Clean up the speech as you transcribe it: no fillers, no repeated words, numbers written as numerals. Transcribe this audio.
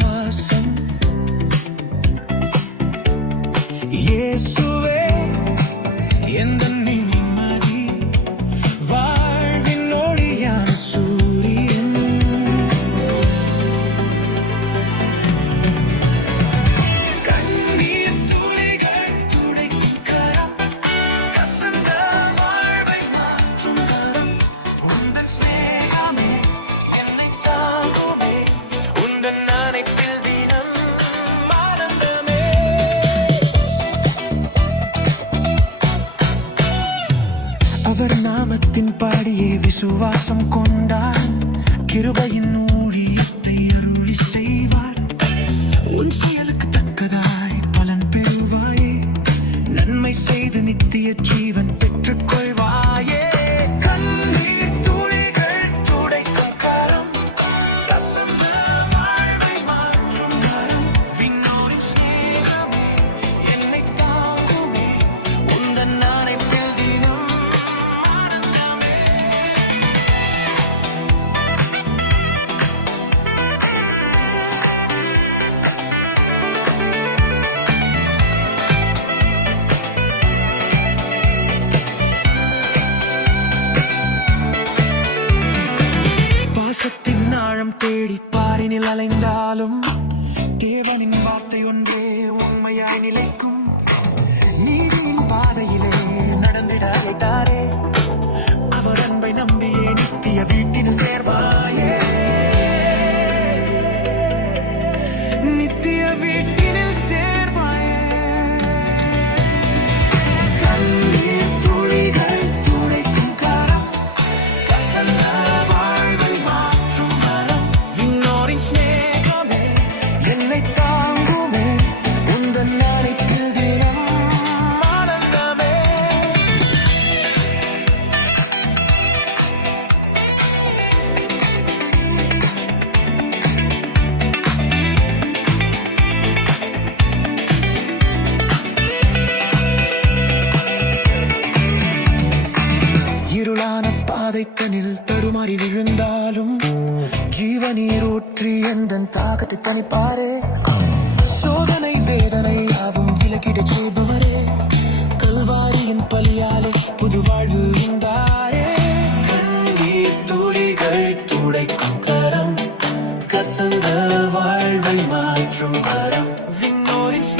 விசுவாசம். இயேசுவே எந்தன் நிம்மதி, வாழ்வின் ஒளியான சூரியன். கண்ணீர் துளிகள் துடைக்கும் கரம், கசந்த வாழ்வை மாற்றும் கரம். உந்தன் சிநேகமே என்னை தாங்குமே, உந்தன் அணைப்பில் தினம் ஆனந்தமே. அவர் நாமத்தின் பாடியே விசுவாசம் கொண்டான், கிருபையின் ஊழியத்தை அருளி செய்வார். உன் செயலுக்கு தக்கதாய் பலன் பெறுவாயே, நன்மை செய்து நித்திய ஜீவன் பெற்றுக் கொள்வாயே. கண்ணீர் துளிகள் துடைக்கும் கரம், கசந்த வாழ்வை மாற்றும் கரம். விண்ணோரின் சிநேகமே என்னை தாங்குமே, உந்தன் அணைப்பில் தினம் ஆனந்தமே. பாசத்தின் ஆழம் தேடி பாரினில் அலைந்தாலும், தேவனின் வார்த்தை ஒன்றே உண்மையாய் நிலைக்கும். நீதியின் பாதையிலே நடந்திட அழைத்தாரே, அவர் அன்பை நம்பியே நித்திய வீட்டில் சேர்வாயே. நித்திய வீட்டினில் சேர்வாயே. கண்ணீர் துளிகள் துடைக்கும் கரம், கசந்த வாழ்வை மாற்றும் வரம். விண்ணோரின் சிநேகமே என்னை தாங்குமே, உந்தன் அணைப்பில் தினம் ஆனந்தமே. இருளான பாதைத்தனில் தடுமாறி விழுந்தாலும், ஜீவநீர் ஊற்றி எந்தன் தாகத்தை தணிப்பாரே. சோதனை வேதனை யாவும் விலகிடச் செய்பவரே, கல்வாரியின் பலியாலே புது வாழ்வு உண்டாரே. கண்ணீர் துளிகள் துடைக்கும் கரம், கசந்த வாழ்வை மாற்றும் கரம். விண்ணோரின்